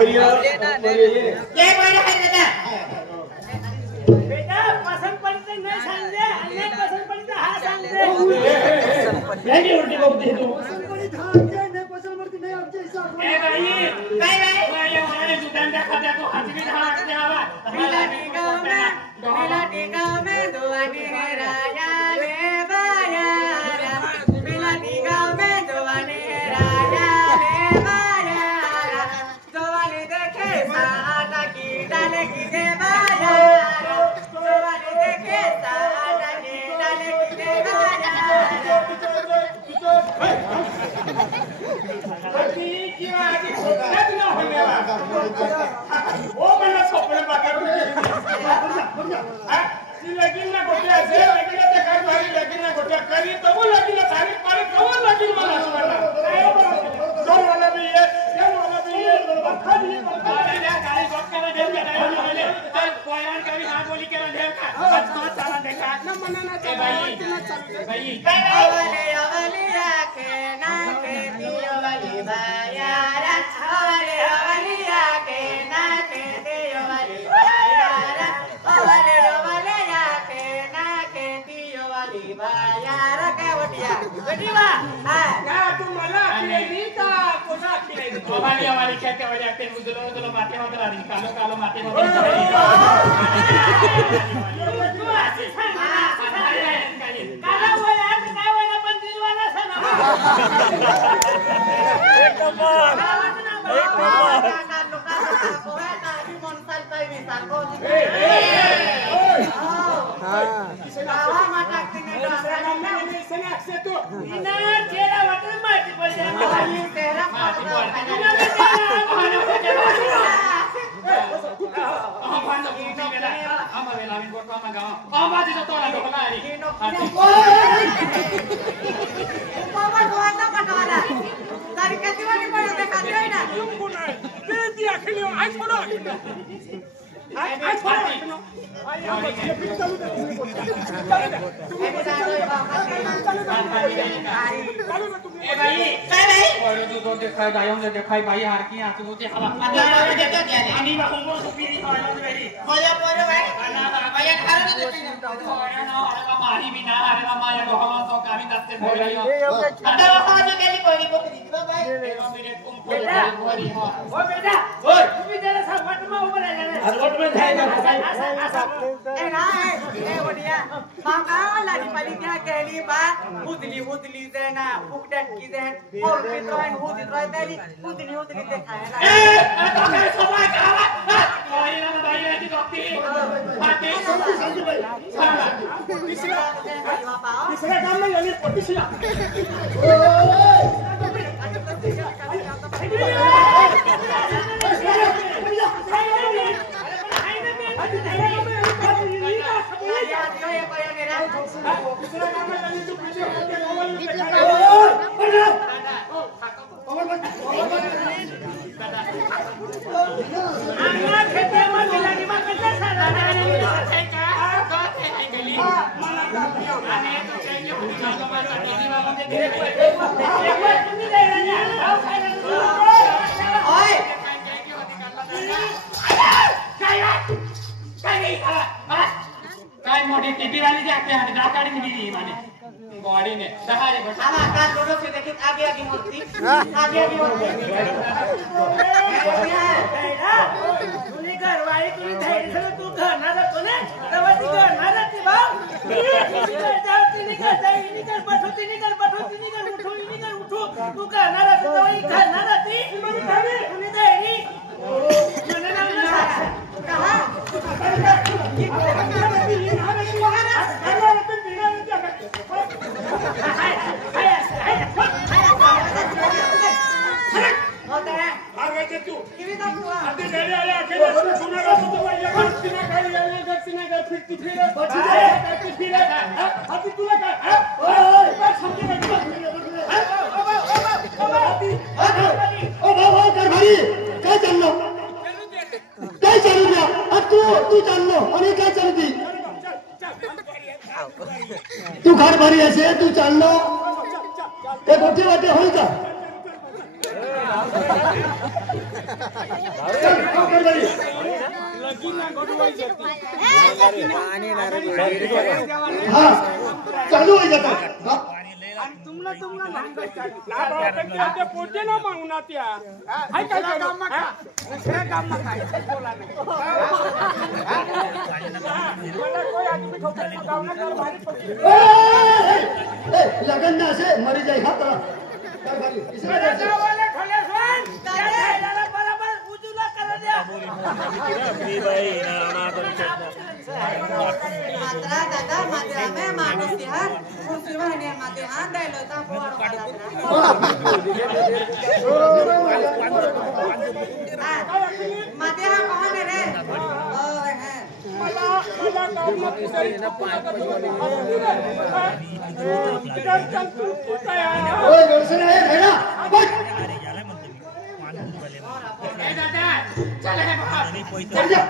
ये बड़ा है बेटा पसंद पड़ते नहीं सांगते अन्य पसंद पड़ते हा सांगते नहीं उल्टी बोलती है तू ए भाई बाय बाय भाई हमारे दुकान का खाता तो हाथ में हाथ में आवा मिला टीका में दुआनी है राजा रे बायारा मिला टीका में दुआनी है राजा रे बायारा दुआनी देखे सादा की डाले की दे बायारा दुआनी देखे सादा की डाले की दे बायारा की आगे छोटा ना होने वाला वो मैंने सपने बाका लेकिन ना गोटे ऐसे लेकिन ना कर भारी लेकिन ना गोटे करी तो वो लेकिन ना तारीख पर तो वो लेकिन वाला सुना जोर वाला भी है ये वाला भी है बखा भी गाड़ी बक कर ढेर का टाइम ले चल कोयन का भी हां बोली के ढेर का बस तो चला देखा ना मना ना भाई अवले अवलिया के ना के दियो वाली बायारा अवले अवलिया के ना के दियो वाली बायारा अवले अवलिया के ना के दियो वाली बायारा के वटिया बेटीवा हां क्या तू मला खिलाई का कोना खिलाई हमारी खेत वाली आते उजलो माथे में करा दी कालो माथे में काला हुआ यार काय वाला पण दिल वाला सा ना एक नंबर इना चेहरा वाटत माहिती पडते देखा गायों ने देखा भाई हार की आंसू मुझे हवा पानी में होमो सुपीरी खाना मेरी बोलो बोलो भाई भैया खारो तो देखते ना मारी भी ना अरे माया दोहला तो कामी दत्ते बोल रही हो अंदर रखो जो गेली कोई को भाई मेरे तुम बोली हो ओ बेटा ओए तू भी जरा सा वट में ऊपर आ जाना वट में जाएगा ए ना ए बढ़िया मांगा लाली पाली क्या कहली बा उदली देना फुकटट की देन और में तो है उदली तेरी उदली दिखाया ना ए तो मेरे समय का कोई ना भाई ऐसी डॉक्टर बातें तीसरा काम में यानी पटिसिया काय मोठी टीटी वाली जाते हैं गाड़ी में दी माने बॉडी ने सहारे बैठा आला का दोनों से देखिए आगे मूर्ति तूने घर वाली तूने धैर्य से तू घर ना रखो ने तवती घर ना रखती बाप उठो तू घर ना रखती तो ये घर ना रखती तूने धैर्य मैंने ना कहा तू घर भरी ऐसे तू चाललो एक मोठे वाटे होईल का चालू होई जातात पोटे ना मागून त्या हाय काय काम काय बोला नाही मला कोई आदमी ठोकर गाव ना कर भारी पडली लगन ना असे मरी जाई हा तर काय भारी मला जावाले खले सोन त्याला बरोबर उजूला कर द्या मात्रा दादा माझ्या मे माणूस हा मुसलमाने मध्ये हा डायलॉगचा पोर मध्ये हा कोण रे ओय है मला काम ना तरी ओय गणसन आहे भेडा बस चल हे बाबा चल जा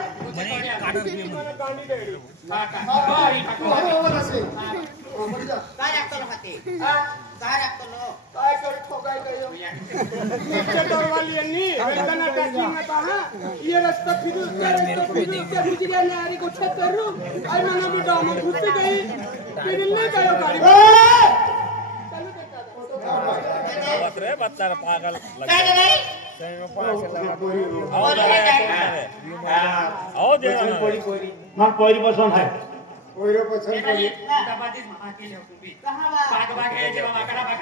काय लागतो हाती काय लागतो काय करतो काय यांनी वेदना टाकी ना पहा ये रस्ता फिरू के गुजरियाने आरी को छत करू आई मना बेटा हम घुस गई फिर नहीं करो गाड़ी रे बच्चा पागल काय नाही आओ दे मग पहिली पसंत आहे ओरो पसंद पड़ी दबातीस महाकेले हुकुमी कहां बाग बाग हे जेवा माकडा बाग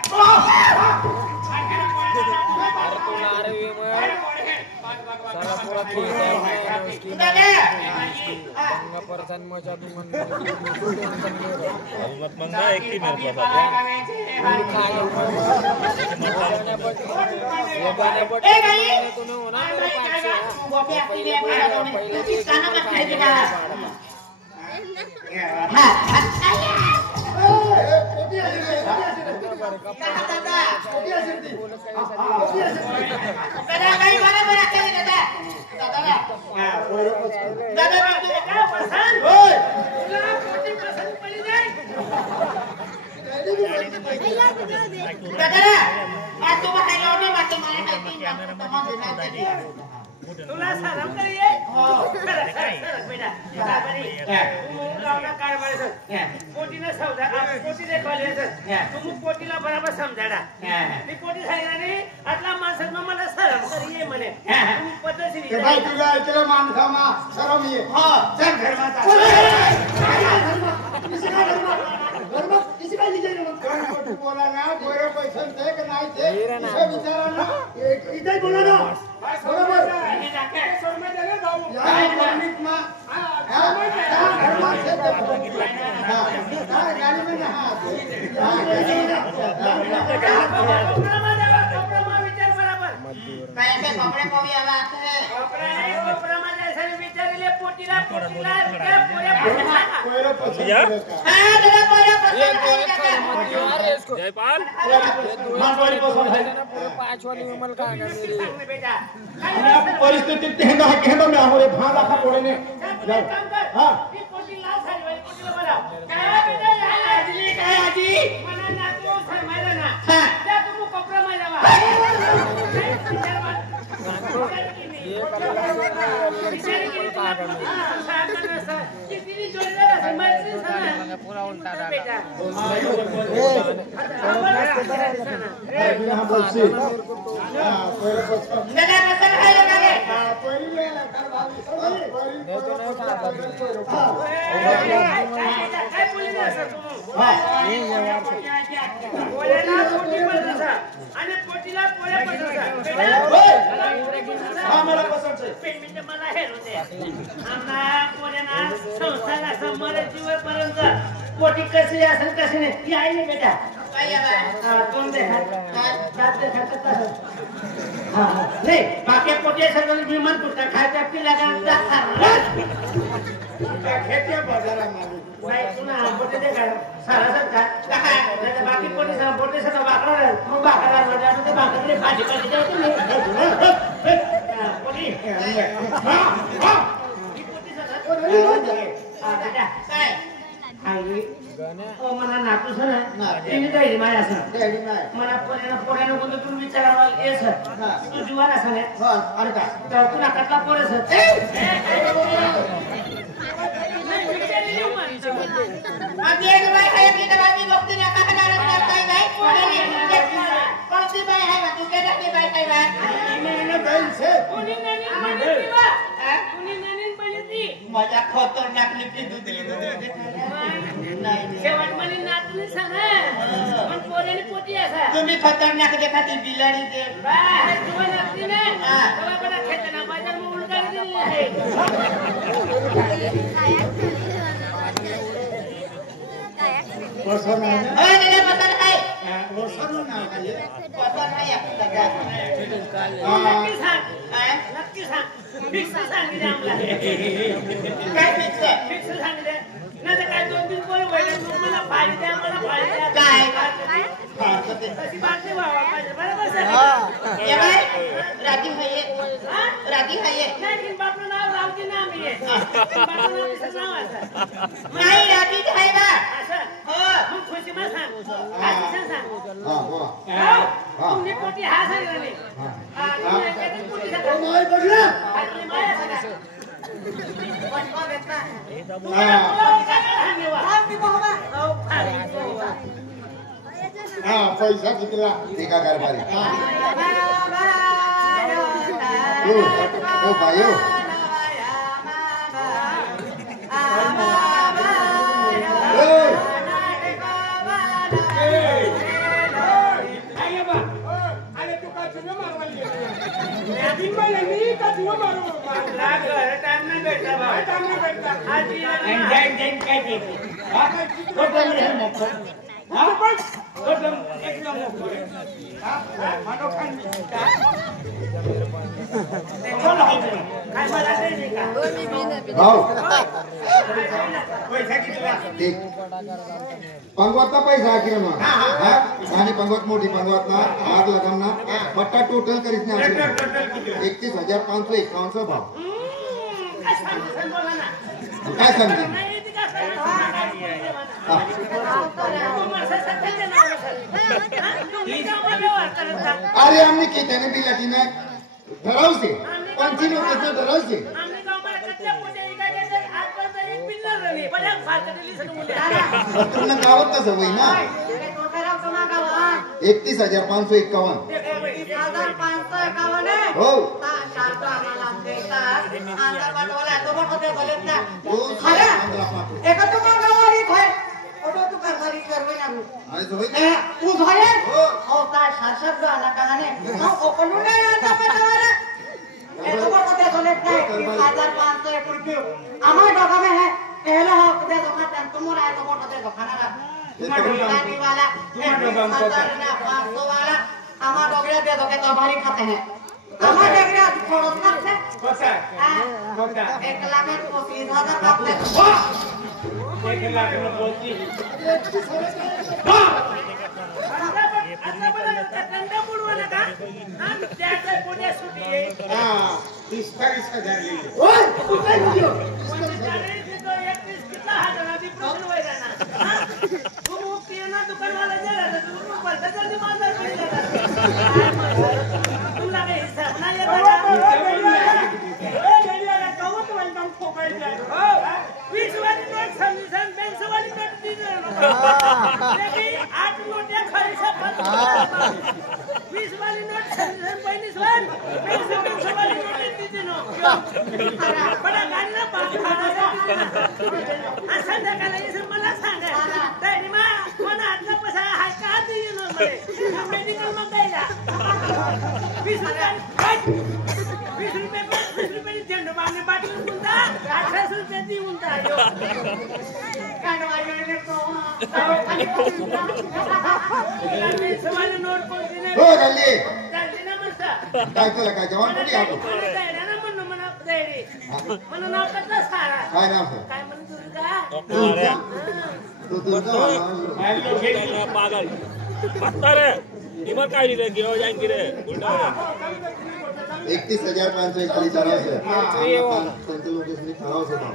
मंगा एक ही मेरे पास ए भाई तुम्हें होना मेरे पास वो भी अपनी लिए मारा तुमने किसका मत कह देना हां दादा काही बरं बरं केलं दादा दादा दादा काय पसंत ओय तुला कोणती पसंत पडली नाही दादा आज तू बाहेर लावणे बाकी मला माहिती तुला सलाम करिये हो खरं बेटा तू गावना काय बोलायचं पोटीने सौदा पोटीने कॉलेज तू पोटीला बरोबर समजाडा ती पोटी सांगितली आतला माणसात मला सलाम करिये म्हणे तू पद्धतशीर के भाई तुला ऐकलं माणसामा शरम ये हो चल घरमा जा किसी का लीजिए कोण कोटी बोला ना गोरे पैसे दे के नाही दे इसे विचारा ना इधर बोला ना बरोबर हे जाके शर्मा देले जाऊ या परमिट मा घरमा से गाड़ी में ना कपड़ा विचार बराबर काय पे कपडे पाऊया वाटे कपडा नाही कपडा माझ्या सरी विचारले पोटीला पोटीला त्या पोऱ्या पोऱ्या कोयरो पसंद या? हां दादा पोऱ्या पसंत जयपाल मानवाड़ी पसंद है सांग बेटा परिस्थिती तेहंदा है केहंदा में आहो रे भां लाखा पोड़े ने काम कर हां ही पोटी लाल साडी वाली पोटीला बोला काय बेटा आजी काय आजी मला ना तू सांगायला ना त्या तू कपडा माझ्या वा पूरा उल्टा बेटा हां बोलसी कोयरो पसंद दादा कसं खायला लागे पहिले कर भाभी काय बोलले असं तू बोलेला पोटी बदलसा आणि पोटीला पोळ्या बदलसा हां मेरा पसंद है पेमेंट मला हे होते आमना पोळ्याना संस्थाला समोर जीवेपर्यंत पोटी कशी असेल कशी नाही ती आहे नाही बेटा काय तोंड देखा दात देखा हां नाही बाकी पोटी सगळं विमान कुठं खायचं आपली लागा खेत्या बाजारा मारू नाही तुला पोटी देखा सारा सरका काय बाकी पोटी सारा पोटी सारा वाकडा मग बाकडा म्हणजे ते बाकडे भाजी भाजी जाऊ तुम्ही पोटी ही पोटी सारा काय आई मला नातू सर तिने जाईल माझ्या असं मला पोऱ्यानं बोलतो तुम्ही विचारा ये सर तू जुवान असं अरे का तर पुन्हा कटला पोरे सर माझ्या खतरनाक लिपी दुधली तुम्ही खतरनाक देखाती बिलाडी दे फिक्स सांगितले आम्हाला काय फिक्स सांगितले नाही तर काय 2-3 कोणी वैद्य मला फायदे द्या मला फायदे द्या काय तशी बात नाही व्हावा पाहिजे बरोबर ये बाय राती खाइए नाही बापलं नाव रावती नाम आहे बापलं नाव तिचं नाव असं नाही राती खायला असं हो मग खुशी मग सांग काय सांग तुम्ही पोटी हा सांगितलं नाही तुम्ही पोटी पैसा कितीला एका कारभारी हो भाई हो पंगवतचा पैसा किती मग आणि पंगवत मोठी पंगवत ना आग लगाना बट्टा टोटल करीत नाही 31,551 भाव काय सांगते अरे आम्ही किती बिलाटी नाही ठरावसे 25 ठरावसे तुला गावात कसं होई ना 31,551 हो আমার দোকানে হ্যাঁ पहले हो दे दोका तन तुम रहा तो मोटो दे दोका ना गाड़ी वाला 500 वाला हमार डोगरा दे दोके तो भारी खाते हैं हमार डोगरा थोड़ा सा से कोसा 1 लाख में 25,000 खाते 1 लाख में बोलती आता बघा कंडा बुडवाला का हां त्याचे पुणे सुटी आहे हां 30,000 लिहिले ओय तू काय बोलतो कितना हजार दी प्रॉब्लम होय ना तू पियाना दुकान वाला गेला तर तू पैसा जल्दी मांजर पडी जातात तुला काही हिसाब नाही येत का कवत वेलकम ठोकायचं हो 20 वाली नोट समजी सम 200 वाली नोट दी लेकिन 8 नोट खरी सब 20 वाली नोट समजी सम पहिली सोन 200 वाली नोट दी नो बडा गाडीला पाच संध्याकाळला येऊन मला सांगा तरी मला आतला पैसा हाय का देऊ नो मला मेडिकल मग गायला 20 रुपये झेंडू बांधले बाटली उंदा 1800 रुपये दी उंदा यो काढवायले को सवाल नोट कोणती नाही हो गल्ली ना मस्त काय केलं काय जवान कुठे आलो मला नाव कसं सारा काय नाव सर काय म्हणत दुर्गा तू तुझं पागल पत्ता रे इमर काय लिहिलं गिरो जाईन की रे उलटा 31,541 આવશે. त्यांचं लोकेशन ठरावશે भाव.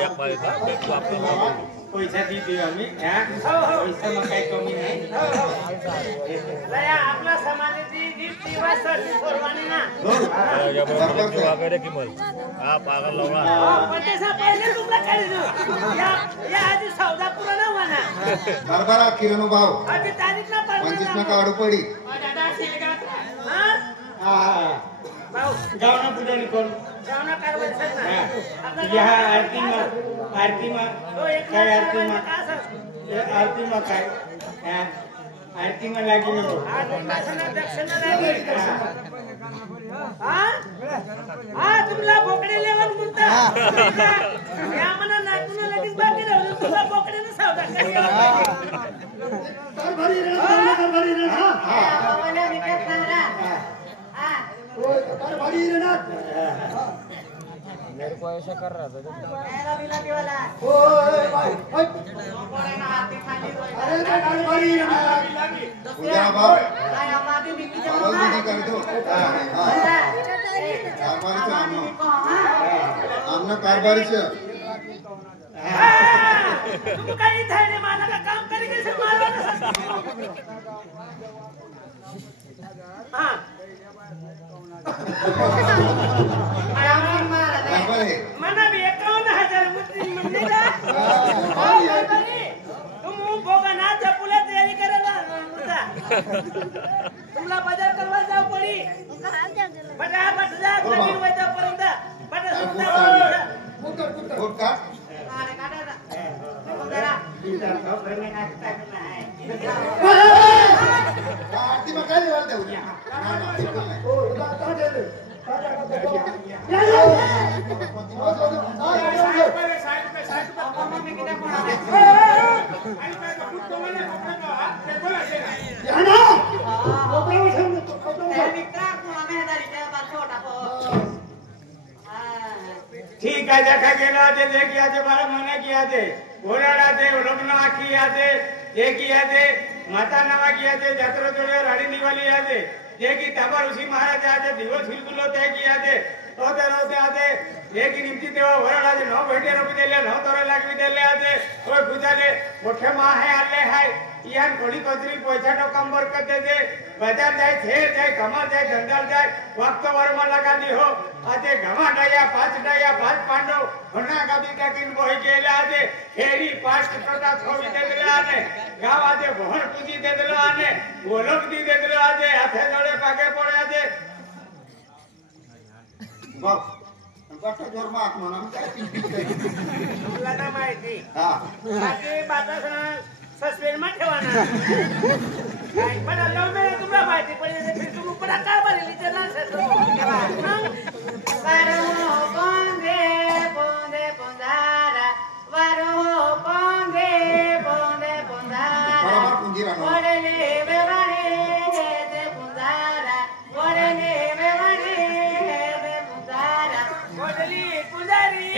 एक बाई का एक आपल्याला पैसा दिली आम्ही पैसा मग काही कमी नाही आपला समाजाची जी दिवसाची परवानी ना वगैरे किंमत हा पागल लावला पण त्याचा पहिले तुला काय देऊ या आधी सौदा पुरा ना म्हणा हरभरा किराणा भाव आधी तारीख ना 25 ना काढू पडी. गावना पुजारी कोण गावना कारवाई सर ना या आरतीमा काय आरतीमा काय आरतीमा लागी नको दक्षिणा लागेल हा तुला बोकडे लेवल म्हणता या मना नातून लगेच बाकी राहून तुला बोकडेने सौदा मेरे को ऐसा कर रहा था उद्या भाव करतो. आमना कारभारीचं तुम काही थायने मला का काम करी कैसे मारवा हां मना भी 51,000 म्हणजे ना तुम बोगा ना चपुला तयारी करायला मुद्दा तुमला बाजार करवा जाव पडी फटाफट जा नवीन वैदा पर्यंत फुट का आरती मग काय देवाला देऊ द्या. ठीक आहे जखा गेला ते जे किया ते बारा मना किया ते घोडाडा ते लग्न आखी याते जे किया ते माता नवा किया ते जत्रा जोडे राणी निवाली याते जे की तबा ऋषी महाराज आते दिवस हिलगुलो ते किया ते होते होते आते जे की निमती तेव्हा वराडाचे 9 भेटे रुपये दिले 9 तोरे लाख भी दिले आते ओय पूजाले मोठे मा है आले है यान कोणी कचरी पैसा टोकम बरकत देते बाजार जाए थेर जाए कमाल जाए धंधाल जाए वक्त वर्मा लगा दी हो आते घमा डाया 5 पांडव होना गादी टाकीन बोही गेले आते खेरी 5 टोटा छोडी देले आते गाव आते भवन पूजी देले आते ओळख दी देले आते हाथे जोडे पाके पडे आते भाव बाटा जोर माक म्हणा तुला ना माहिती हा बाकी बाता सस्पेंड मा ठेवाना काय पण लव मेरे तुम्हाला माहिती पडली फिर तुम पडा का बरली चला वारो पोंगे पोंगे पोंदारा वारो पोंगे पोंगे पोंदारा बरोबर पुंजी राहणार. वडले वेवाडे ते पोंदारा वडले वेवाडे ते पोंदारा वडली पुजारी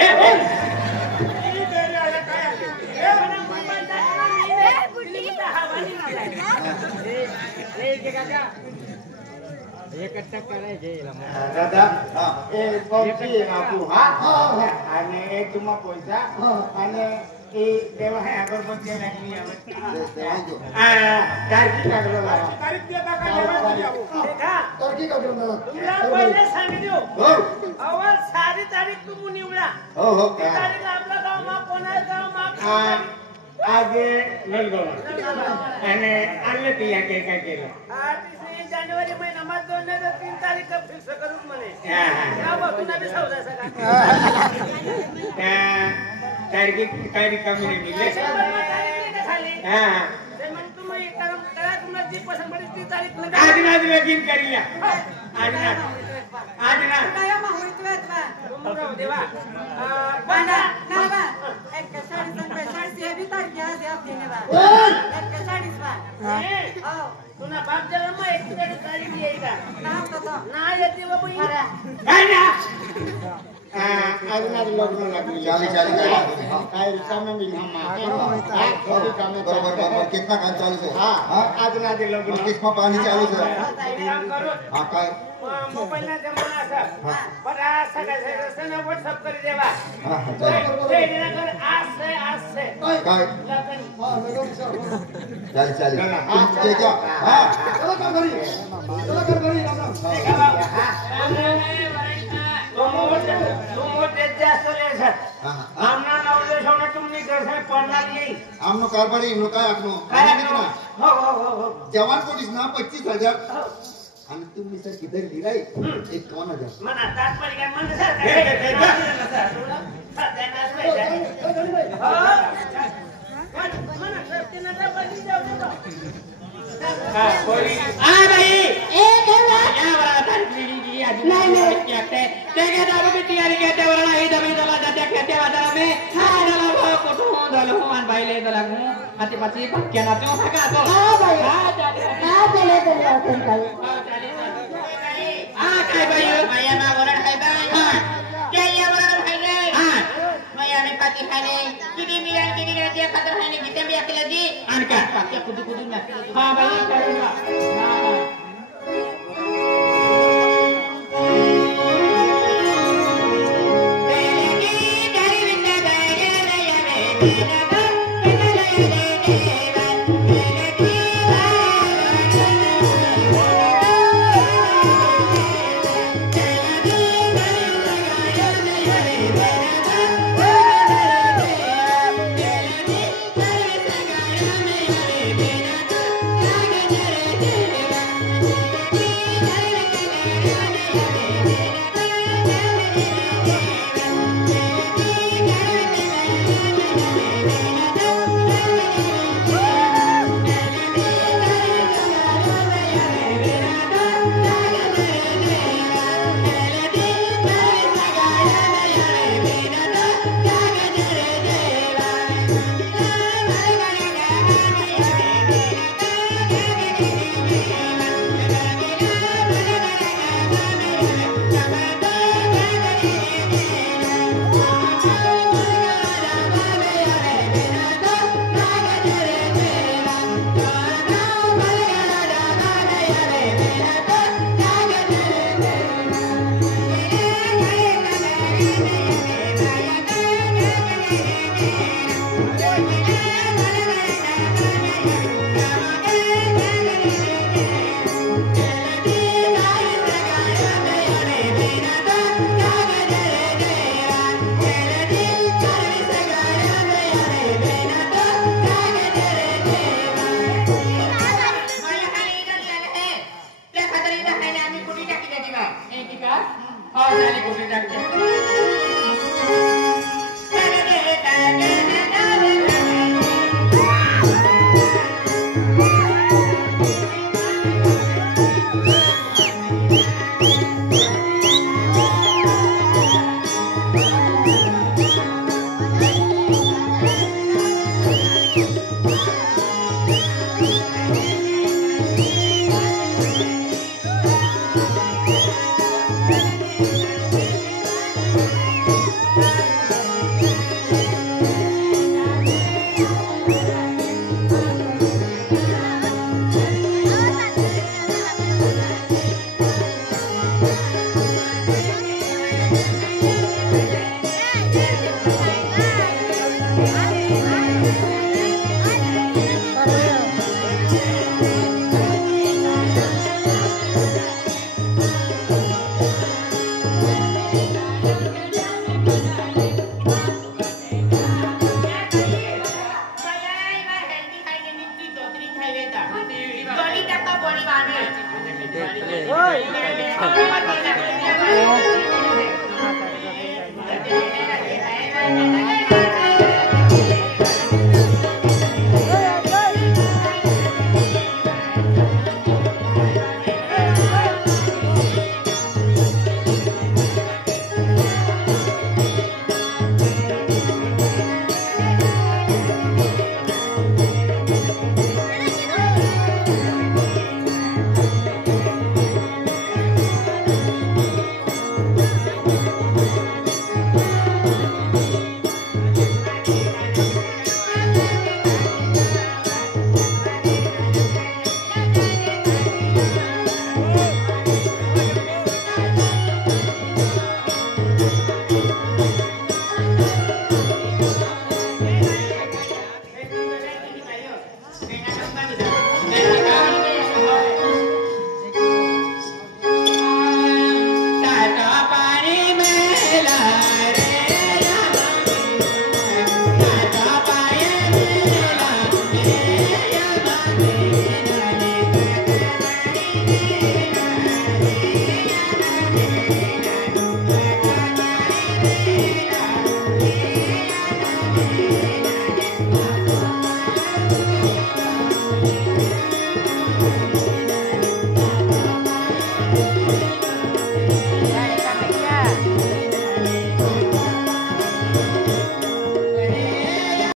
दादा ए पौची आपू हा आणि एक तुम्हा पैसा आणि ए देवा है अगरबत्ती लागली देवांचो. तारीख लागलो तारीख देता का देखा तरकी का करून दादा. तुला पहिले सांगितलं हो अवल सारी तारीख तू निवडा हो हो ती तारीख आपला गाव मा कोणा गाव मा आज नलगोवा आणि आले ती या काय केलं 3 जानेवारी महिना मा 2003 तारीख फिक्स करू म्हणे हा का तुला बी सौदा सगळा तारीख कमी नाही मिळले हा ते मग तुम्ही काम करा तुम्हाला जी पसंत पडेल ती तारीख लगा आज लगीन करूया आज ना काय माहिती तुमरा देवा बांधा नावा एक साडी संग साडी से भी तार क्या से आप देने बा एक साडी बा ओ तुना बाप जन्म एक तारीख येईल का नाम तो ना येते बाबू काय ना आज ना लग्न लागली चाली काय काय रिकामे मिली बरोबर कितना काम चालू है. हा आज ना लग्न किसमा पाणी चालू है. काम करो हा काय मोबाईल ना जमाना असा पण आज सगळ्या व्हॉट्सअप कर देवा हा, चल. आज काय चालेल चालेल तुमचे घ्या. हा चला का घरी चला का घरी राम हा आमना नवले सोना तुमनी कैसे पढ़ना नहीं आमनो कारभारी इमनो काय आखनो हो जवान कोटीस ना 25,000 आणि तुम्ही सर किधर लिराई 51,000 मना तात्पर्य काय म्हणत सर Yeah.